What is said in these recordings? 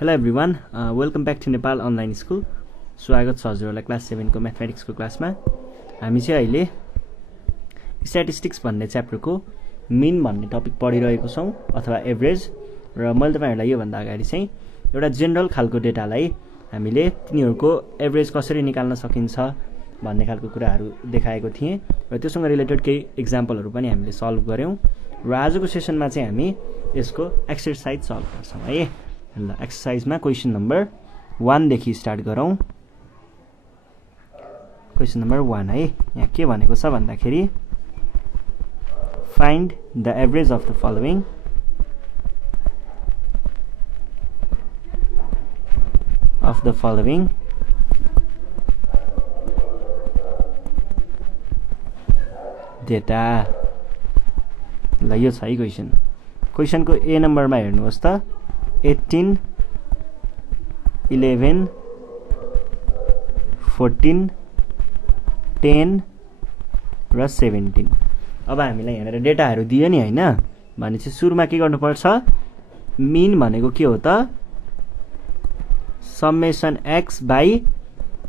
Hello everyone, welcome back to Nepal Online School. स्वागत छ हजुरहरुलाई class 7 को म्याथमेटिक्स को क्लासमा। हामी चाहिँ अहिले स्ट्याटिस्टिक्स भन्ने च्याप्टरको मिन भन्ने टपिक पढिरहेको छौं अथवा एभरेज र मैले तपाईहरुलाई यो भन्दा अगाडि चाहिँ एउटा जनरल खालको डेटालाई हामीले तिनीहरुको एभरेज कसरी निकाल्न सकिन्छ भन्ने खालको कुराहरु देखाएको थिए र त्यससँग रिलेटेड केही एक्जाम्पलहरु पनि हामीले सल्भ गर्यौं र आजको सेसनमा चाहिँ हामी यसको एक्सरसाइज सल्भ गर्छौं है। ल एक्सरसाइजमा क्वेशन नम्बर 1 देखि स्टार्ट गरौं। क्वेशन नम्बर 1 है। यहाँ के भनेको छ भन्दाखेरि find the average of the following data. ल यो छ है क्वेशन। क्वेशनको ए नम्बरमा हेर्नुहोस् त 18 11 14 10 र 17। अब हामीलाई यहाँनिर डेटाहरु दियो नि हैन, भनेपछि सुरुमा के गर्नुपर्छ, मिन भनेको के हो त समेसन x बाइ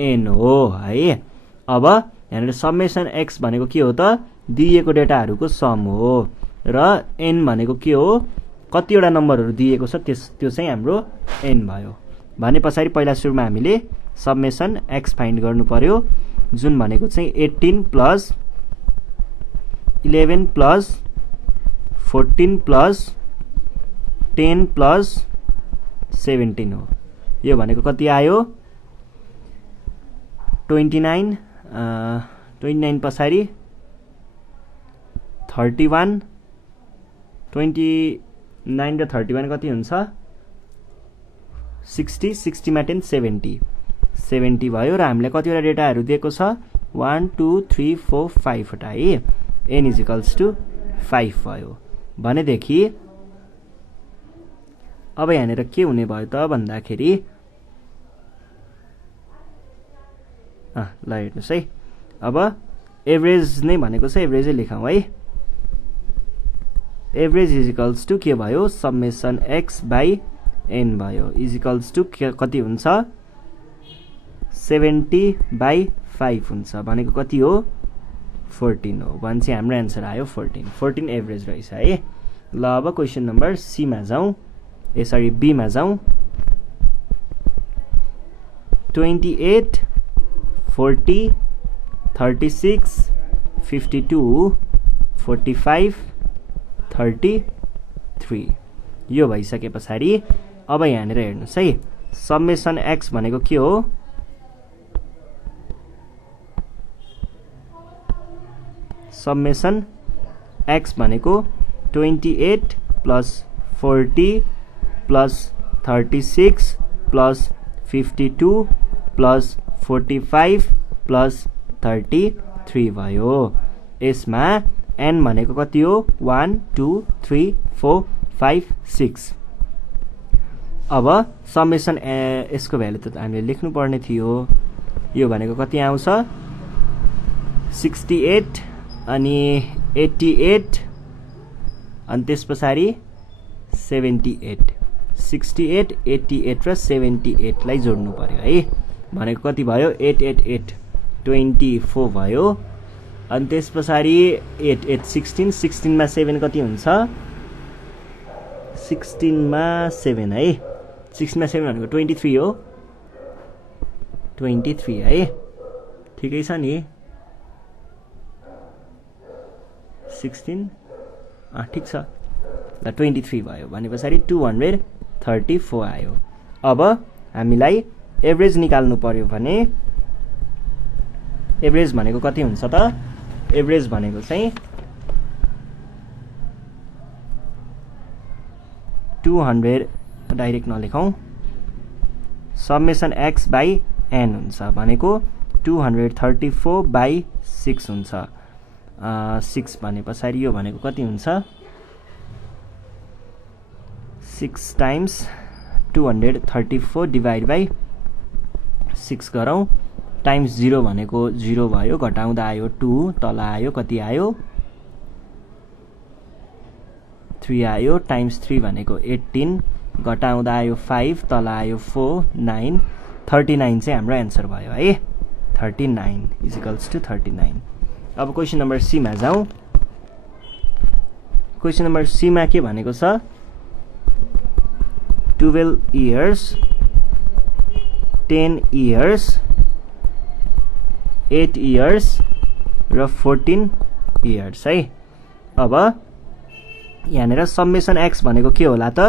n हो है। अब यहाँनिर समेसन x भनेको के हो त दिएको डेटाहरुको सम हो र n भनेको के हो कतिवटा नम्बरहरु दिएको छ त्यो चाहिँ हाम्रो n भयो। भने पछाडी पहिला सुरुमा हामीले समेसन x फाइन्ड गर्नु पर्यो, जुन भनेको चाहिँ 18 प्लस 11 प्लस 14 प्लस 10 प्लस 17 हो। यो भनेको कति आयो 29 29 पछाडी 31 29 र 31 कति हुन्छ 60 60 मा 10 70 भयो र हामीले कतिवटा डेटाहरु दिएको छ 1 2 3 4 5 वटा है। n इक्वल्स टु 5 भयो भनेदेखि अब यहाँनिर के हुने भयो त भन्दाखेरि ल हेर्नुस् है। अब एभरेज नै भनेको छ, एभरेजै लेखौं है। एभरेज इक्वल्स टु के भयो समेसन x बाइ n भयो इक्वल्स टु कति हुन्छ 70 बाइ 5 हुन्छ भनेको कति हो 14 हो। भने चाहिँ हाम्रो आन्सर आयो 14 एभरेज रहेछ है। ल अब क्वेशन नम्बर सी मा जाउँ, सरी बी मा जाउँ। 28 40 36 52 45 33 यो भइसके पछाडी अब यहाँनिर हेर्नुस् है, समेसन x भनेको के हो समेसन x भनेको 28 plus 40 plus 36 plus 52 plus 45 plus 33 भयो। यसमा n भनेको कति हो 1 2 3 4 5 6। अब समेसन यसको भ्यालु त हामीले लेख्नु पर्ने थियो। यो भनेको कति आउँछ 68 अनि 88 अनि त्यसपछि 78 68 88 र 78 लाई जोड्नु पर्यो है। भनेको कति भयो 888 24 भयो। अनि त्यसपछि 8 8 16 16 मा 7 कति हुन्छ 16 मा 7 है। 16 मा 7 भनेको 23 हो 23 है, ठिकै छ नि 16 ठिक छ ल 23 भयो भने पछाडी 234 आयो। अब हामीलाई एभरेज निकाल्नु पर्यो भने एभरेज भनेको कति हुन्छ त एभरेज भनेको चाहिँ 200 डाइरेक्ट नलेखौं समेसन x बाइ n हुन्छ भनेको 234 बाइ 6 हुन्छ। 6 भने पछाडी यो भनेको कति हुन्छ 6 टाइम्स 234 डिभाइड बाइ 6 गरौँ टाइम्स 0 भनेको 0 भयो, घटाउँदा आयो 2, तल आयो कति आयो 3 आयो, टाइम्स 3 भनेको 18 घटाउँदा आयो 5 तल आयो 4 9 39 चाहिँ हाम्रो एन्सर भयो है 39 इज इक्वल्स टु 39 अब क्वेसन नम्बर सी मा जाउँ क्वेसन नम्बर सी मा के भनेको छ 12 years 10 years 8 years र 14 years है अब यहाँनिर समेसन x भनेको के होला त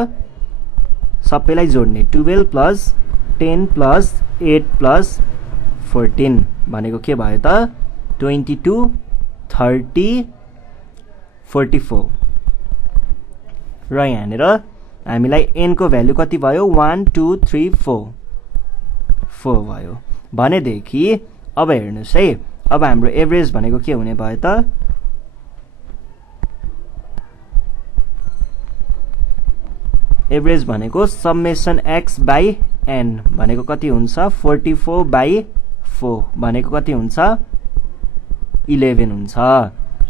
सबैलाई जोड्ने 12 प्लस 10 प्लस 8 प्लस 14 भनेको के भयो त 22 30 44 र यहाँनिर हामीलाई n को भ्यालु कति भयो 1 2 3 4 4 भयो भनेदेखि अब हेर्नुस् है अब हाम्रो एभरेज भनेको के हुने भयो त एभरेज भनेको समेसन x बाइ n भनेको कति हुन्छ 44 बाइ 4 भनेको कति हुन्छ 11 हुन्छ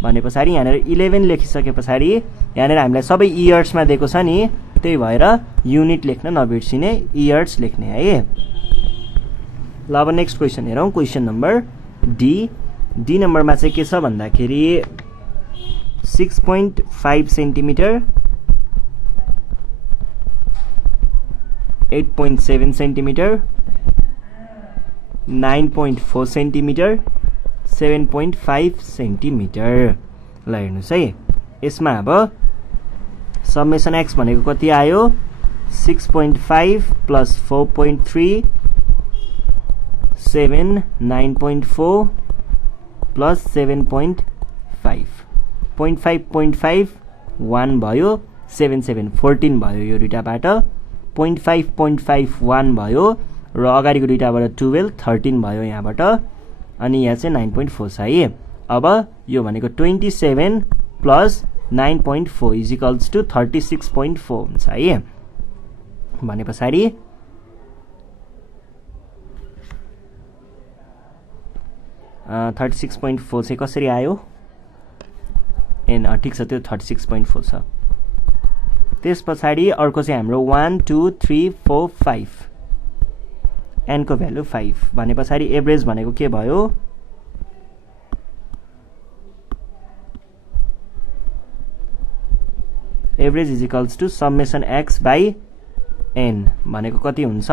भने पछाडि यहाँनिर 11 लेखिसके पछाडि यहाँनिर हामीलाई सबै इयर्समा दिएको छ नि त्यही भएर युनिट लेख्न नबिर्सिने इयर्स लेख्ने है ल अब नेक्स्ट क्वेसन हेरौँ क्वेसन नम्बर डी नम्बरमा चाहिँ के छ भन्दाखेरि 6.5 सेन्टिमिटर 8.7 सेन्टिमिटर 9.4 सेन्टिमिटर 7.5 सेन्टिमिटर ल हेर्नुस् है यसमा अब समेसन x भनेको कति आयो 6.5 प्लस 4.3 7 9.4 प्लस 7.5 0.5 1 भयो 7 7 14 भयो यो दुईटाबाट 0.5 1 भयो र अगाडिको दुईटाबाट 12 13 भयो यहाँबाट अनि यहाँ चाहिँ 9.4 छ है अब यो भनेको 27 प्लस 9.4 इज इक्वल्स टु 36.4 हुन्छ है भने पछाडि 36.4 चाहिँ कसरी आयो ठिक छ त्यो 36.4 छ त्यस पछाडि अर्को चाहिँ हाम्रो 1 2 3 4 5 n को भ्यालु 5 भने पछाडि एभरेज भनेको के भयो average is equals to summation x by n भनेको कति हुन्छ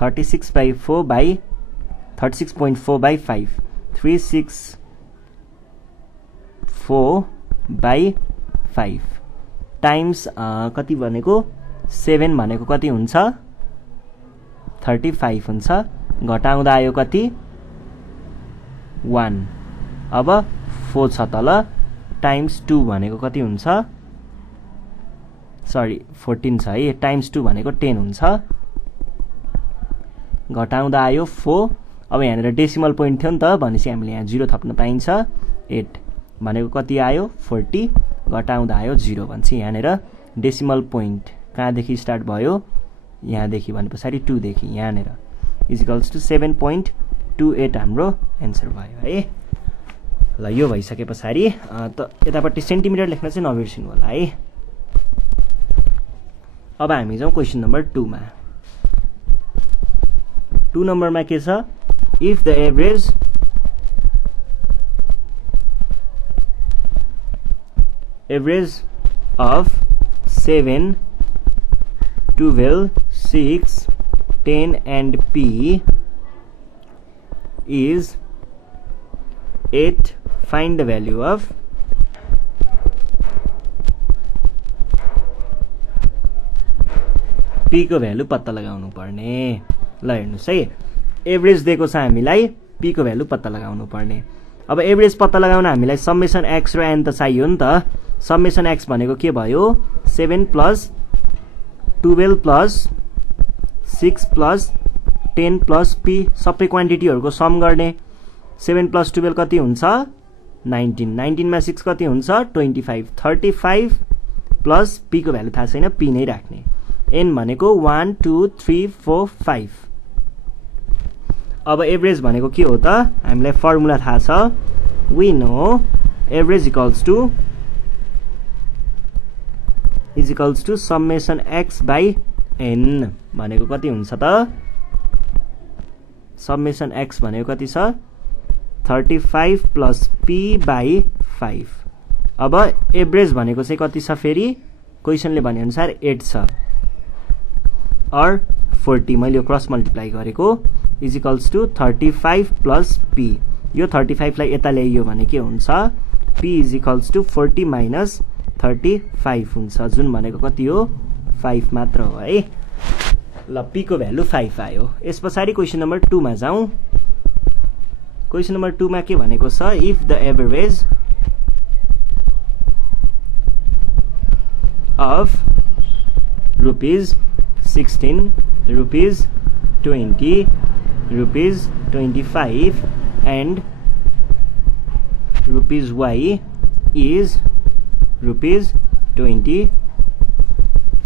36.4 बाइ 36.4 बाइ 5 364 बाइ 5 टाइम्स कति भनेको 7 भनेको कति हुन्छ 35 हुन्छ घटाउँदा आयो कति 1 अब 4 छ तल टाइम्स 2 भनेको कति हुन्छ सरी 14 छ है टाइम्स 2 भनेको 10 हुन्छ घटाउँदा आयो 4 अब यहाँनिर डेसिमल पोइन्ट थियो नि त भनेपछि हामीले यहाँ 0 थप्न पाइन्छ 8 भनेको कति आयो 40 घटाउँदा आयो 0 भन्छ यहाँनिर डेसिमल पोइन्ट कहाँदेखि स्टार्ट भयो यहाँदेखि भने पछाडि 2 देखि यहाँनिर इज इक्वल्स टु 7.28 हाम्रो एन्सर भयो है ल यो भइसके पछाडि त यतापट्टि सेन्टिमिटर लेख्न चाहिँ नबिर्सिनु होला है अब हामी जाउँ क्वेसन नम्बर 2 मा 2 नम्बरमा के छ if the average of 7 12 6 10 and p is 8 find the value of p को भ्यालु पत्ता लगाउनु पर्ने ल हेर्नुस् है एभरेज दिएको छ हामीलाई p को भ्यालु पत्ता लगाउनु पर्ने अब एभरेज पत्ता लगाउन हामीलाई समेसन x र n त चाहियो नि त समेसन x भनेको के भयो 7 plus 12 plus 6 plus 10 plus p सबै क्वान्टिटीहरुको सम गर्ने 7 प्लस 12 कति हुन्छ 19 19 मा 6 कति हुन्छ 25 35 प्लस p को भ्यालु थाहा छैन p नै राख्ने n भनेको 1 2 3 4 5 अब एभरेज भनेको के हो त हामीलाई फर्मुला थाहा छ we know average equals to is equals to summation x by n भनेको कति हुन्छ त समेसन x भनेको कति छ 35 प्लस p बाई 5 अब एभरेज भनेको चाहिँ कति छ फेरि क्वेसनले भने अनुसार 8 छ और 40 मैले यो क्रस मल्टिप्लाई गरेको is equals to 35 plus p यो 35 लाई यता ल्याइयो भने के हुन्छ p is equals to 40 minus 35 हुन्छ जुन भनेको कति हो 5 मात्र हो है ल p को भ्यालु 5 आयो यस पछाडि क्वेसन नम्बर 2 मा जाउँ क्वेसन नम्बर 2 मा के भनेको छ if the average of rupees 16, rupees 20, rupees 25 and rupees y is rupees 20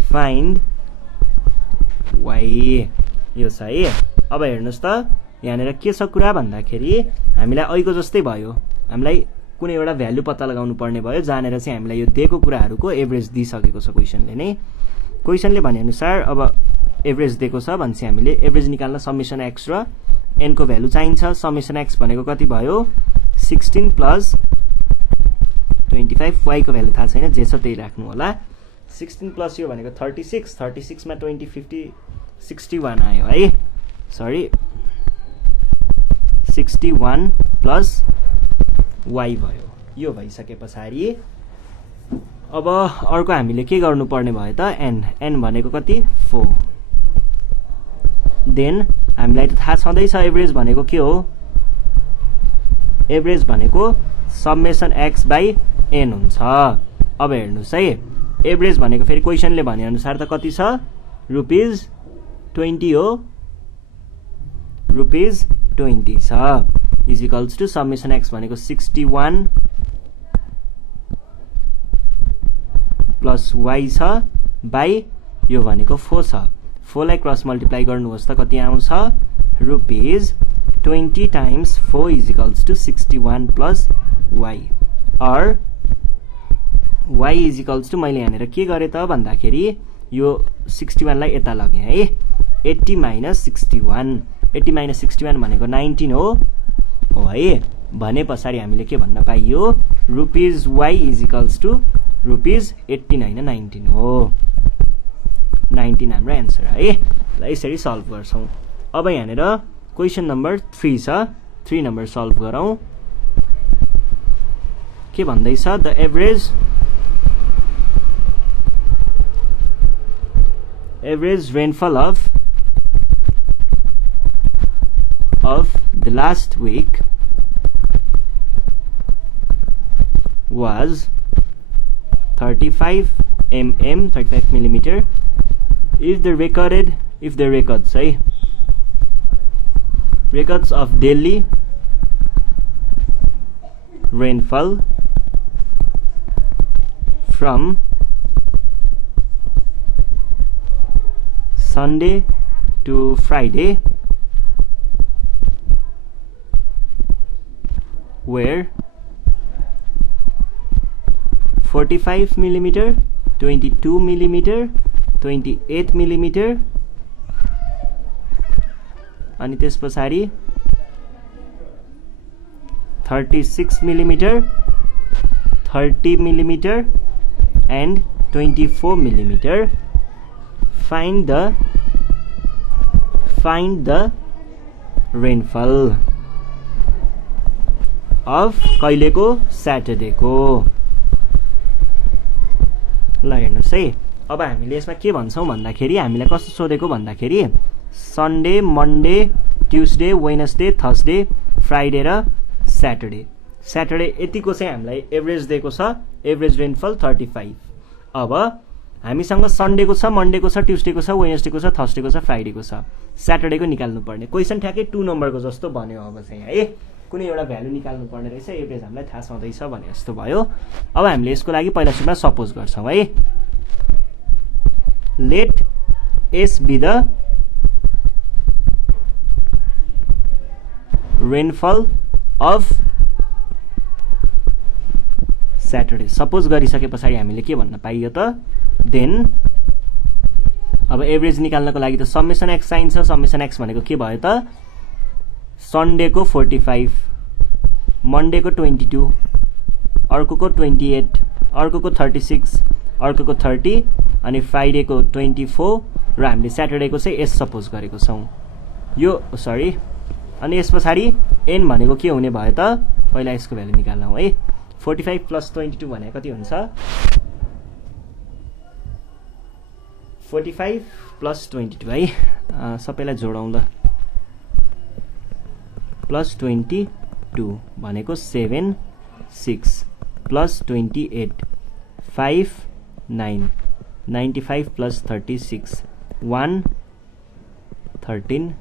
find y यो छ है अब हेर्नुस् त यहाँनिर के छ कुरा भन्दाखेरि हामीलाई अहिलेको जस्तै भयो हामीलाई कुनै एउटा भ्यालु पत्ता लगाउनु पर्ने भयो जानेर चाहिँ हामीलाई यो दिएको कुराहरुको एभरेज दिइसकेको छ क्वेशनले नै क्वेशनले भने अनुसार अब एभरेज दिएको छ भनेपछि हामीले एभरेज निकाल्न समेसन x र n को भ्यालु चाहिन्छ समेसन x भनेको कति भयो 16 प्लस 25 y को भ्यालु थाहा छैन जे छ त्यही राख्नु होला 16 प्लस यो भनेको 36 36 मा 20 50 61 आयो है सरी 61 प्लस y भयो यो भइसकेपछि अब अर्को हामीले के गर्नु पर्ने भयो त n भनेको कति 4 देन हामीलाई त थाहा छँदै छ एभरेज भनेको के हो एभरेज भनेको समेसन x बाइ n हुन्छ अब हेर्नुस् है एभरेज भनेको फेरि क्वेशनले भने अनुसार त कति छ रुपीस 20 हो रुपीस 20 छ is equals to summation x भनेको 61 प्लस y छ बाइ यो भनेको 4 छ 4 लाई क्रस मल्टिप्लाई गर्नुहोस् त कति आउँछ rupees 20 times 4 is equals to 61 plus y or y is equals to मैले यहाँनिर के गरे त भन्दाखेरि यो 61 लाई यता लगे है 80 माइनस 61 80 माइनस 61 भनेको 19 हो है भने पछाडी हामीले के भन्न पाइयो rupees y is equals to rupees 18 हैन 19 हो 19 हाम्रो आन्सर है ल यसरी सल्भ गर्छौं अब यहाँनिर क्वेशन नम्बर 3 छ 3 नम्बर सल्भ गरौँ के भन्दै छ the average rainfall of the last week was 35 mm 35 millimeter if the records of daily rainfall from Sunday to Friday were 45 millimeter, 22 millimeter, 28 millimeter अनि त्यस पछाडी 36 millimeter, 30 millimeter and 24 millimeter find the rainfall of कहिलेको सैटरडेको ल हेर्नुस् है अब हामीले यसमा के भन्छौं भन्दाखेरि हामीले कस्तो सोधेको भन्दाखेरि Sunday Monday Tuesday Wednesday Thursday Friday र सैटरडे यतिको चाहिँ हामीलाई एभरेज दिएको छ एभरेज रेनफल 35 अब हामीसँग सन्डेको छ मन्डेको छ ट्युसडेको छ वेडनेसडेको छ थर्सडेको छ फ्राइडेको छ सैटरडेको निकाल्नु पर्ने क्वेशन ठ्याक्कै 2 नम्बरको जस्तो बन्यो अब चाहिँ है कुनै एउटा भ्यालु निकाल्नु पर्ने रहेछ एभरेज हामीलाई थाहा छँदैछ भने जस्तो भयो अब हामीले यसको लागि पहिला सुरुमा सपोज गर्छौं है let s be the rainfall of Saturday suppose गरिसके पछाडी हामीले के भन्न पाइयो त देन अब एभरेज निकाल्नको लागि त समेसन एक्स चाहिन्छ। समेसन एक्स भनेको के भयो त सन्डेको 45, मन्डेको 22, अर्कोको 28, अर्कोको 36, अर्कोको 30 अनि फ्राइडेको 24 र हामीले स्याटरडेको चाहिँ एस सपोज गरेको छौँ यो सरी। अनि यस पछाडि एन भनेको के हुने भयो त पहिला यसको भ्यालु निकाल्छौँ है। 45 + 22 भनेको कति हुन्छ 45 + 22 है। सबैलाई जोडौँ ल +22 भनेको 7 6 + 28 5 9 95 + 36 1 13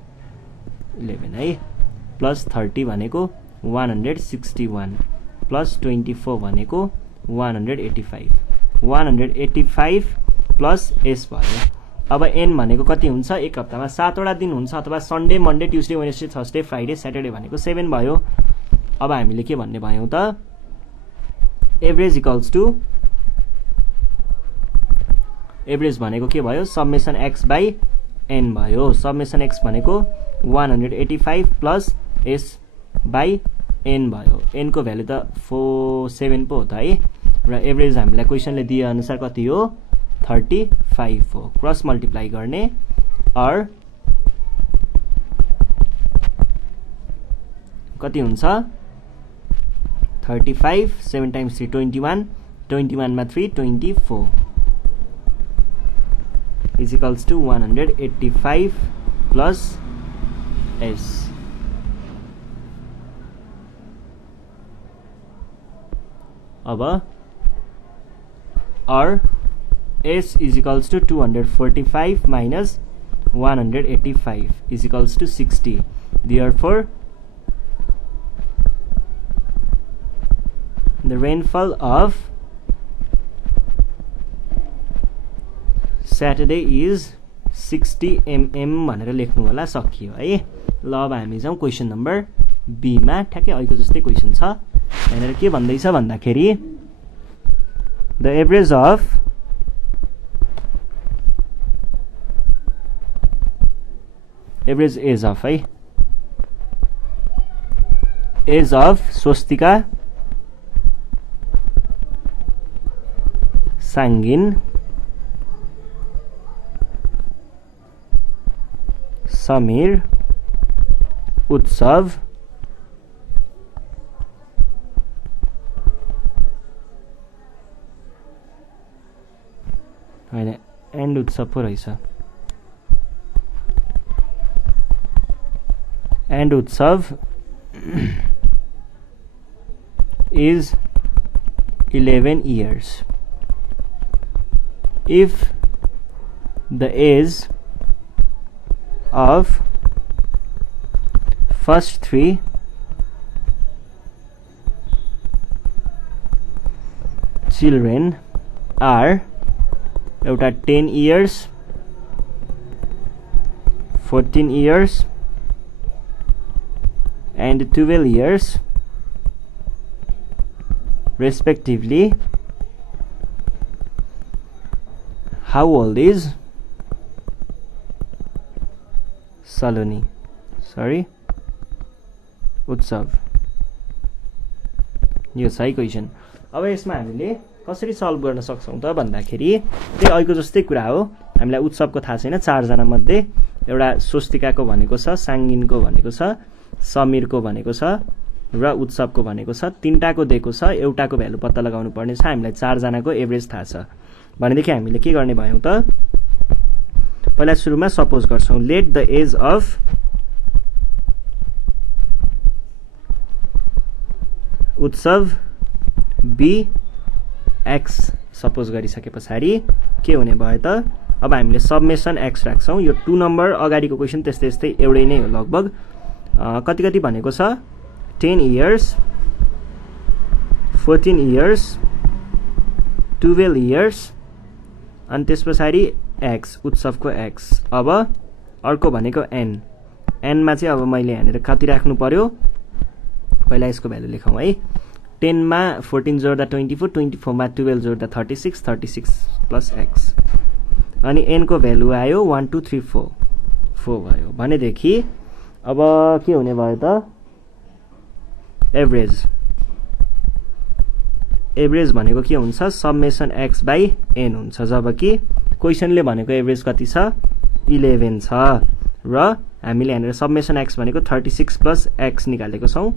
11 है। +30 भनेको 161 +24 भनेको 185 185 प्लस एस भयो। अब एन भनेको कति हुन्छ एक हप्तामा 7 वटा दिन हुन्छ अथवा Sunday Monday Tuesday Wednesday Thursday Friday Saturday भनेको 7 भयो। अब हामीले के भन्ने भयौँ त एभरेज इक्वल्स टु एभरेज भनेको के भयो समेसन एक्स बाई एन भयो। समेसन एक्स भनेको 185 प्लस एस बाई एन भयो। एन को भ्यालु त 7 पो हो त है र एभरेज हामीलाई क्वेसनले दिए अनुसार कति हो 35 हो। क्रस मल्टिप्लाई गर्ने और कति हुन्छ 35 7 × 3 21 21 मा 3 24 is equals to 185 plus s। अब और s is equals to 245 minus 185 is equals to 60. Therefore, the rainfall of Saturday is 60 mm भनेर लेख्नु होला सकियो है। ल अब हामी जाउँ क्वेसन नम्बर बी मा। ठ्याक्कै अहिलेको जस्तै क्वेसन छ। यहाँनिर के भन्दैछ भन्दाखेरि the average of average age of है एज अफ स्वस्तिका साङ्गिन समीर उत्सव होइन एन्ड उत्सव पो रहेछ एन्ड उत्सव is 11 years if the age of first three children are एउटा 10 years 14 years and 12 years respectively. How old is Saloni? Sorry, उत्सव। यो सही क्वेसन। अब यसमा हामीले कसरी सल्भ गर्न सक्छौं त भन्दाखेरि त्यही अहिलेको जस्तै कुरा हो। हामीलाई उत्सवको थाहा छैन, 4 जना मध्ये एउटा स्वस्तिकाको भनेको छ, साङ्गिनको भनेको छ, समीरको भनेको छ र उत्सवको भनेको छ। तीनटाको दिएको छ, एउटाको भ्यालु पत्ता लगाउनु पर्ने छ। हामीलाई 4 जनाको एभरेज थाहा छ भनेदेखि हामीले के गर्ने भयौं त पहिला सुरुमा सपोज गर्छौं लेट द एज अफ उत्सव बी एक्स सपोज गरिसकेपछि के हुने भयो त अब हामीले सबमेसन एक्स राख्छौं। यो 2 नम्बर अगाडिको क्वेशन त्यस्तै त्यस्तै एउटै नै हो लगभग। कति कति भनेको छ 10 years 14 years 12 years अनि त्यसपछि एक्स उत्सवको एक्स। अब अर्को भनेको एन। एनमा चाहिँ अब मैले यहाँनिर कति राख्नु पर्यो पहिला यसको भ्यालु लेखौं है। 10 मा 14 जोड्दा 24 24 मा 12 जोड्दा 36 36 प्लस एक्स अनि n को भ्यालु आयो 1 2 3 4 4 भयो भनेदेखि अब के हुने भयो त एभरेज भनेको के हुन्छ समेसन x बाइ n हुन्छ जबकि क्वेशनले भनेको एभरेज कति छ 11 छ र हामीले यहाँनिर समेसन x भनेको 36 प्लस x निकालेको छौं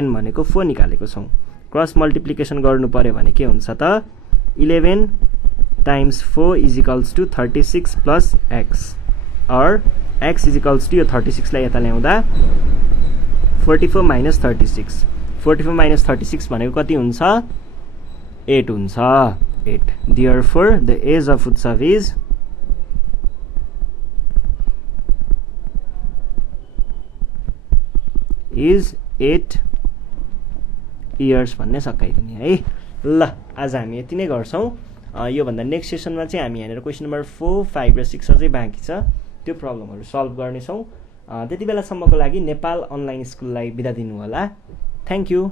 n भनेको 4 निकालेको छौं क्रस मल्टिप्लिकेसन गर्नु पर्यो भने के हुन्छ त 11 times 4 is equals to 36 plus x or x is equals to यो 36 लाई यता ल्याउँदा 44 minus 36 44 minus 36 भनेको कति हुन्छ 8 हुन्छ 8 therefore the age of Utsav is 8 years भन्ने सकाइदिने है ल आज हामी यति नै गर्छौं यो भन्दा नेक्स्ट सेसनमा चाहिँ हामी यहाँनिर क्वेशन नम्बर 4 5 र 6 अझै बाँकी छ त्यो प्रब्लमहरु सल्भ गर्ने छौं त्यति बेलासम्मको लागि नेपाल अनलाइन स्कुललाई बिदा दिनु होला थ्यांक यू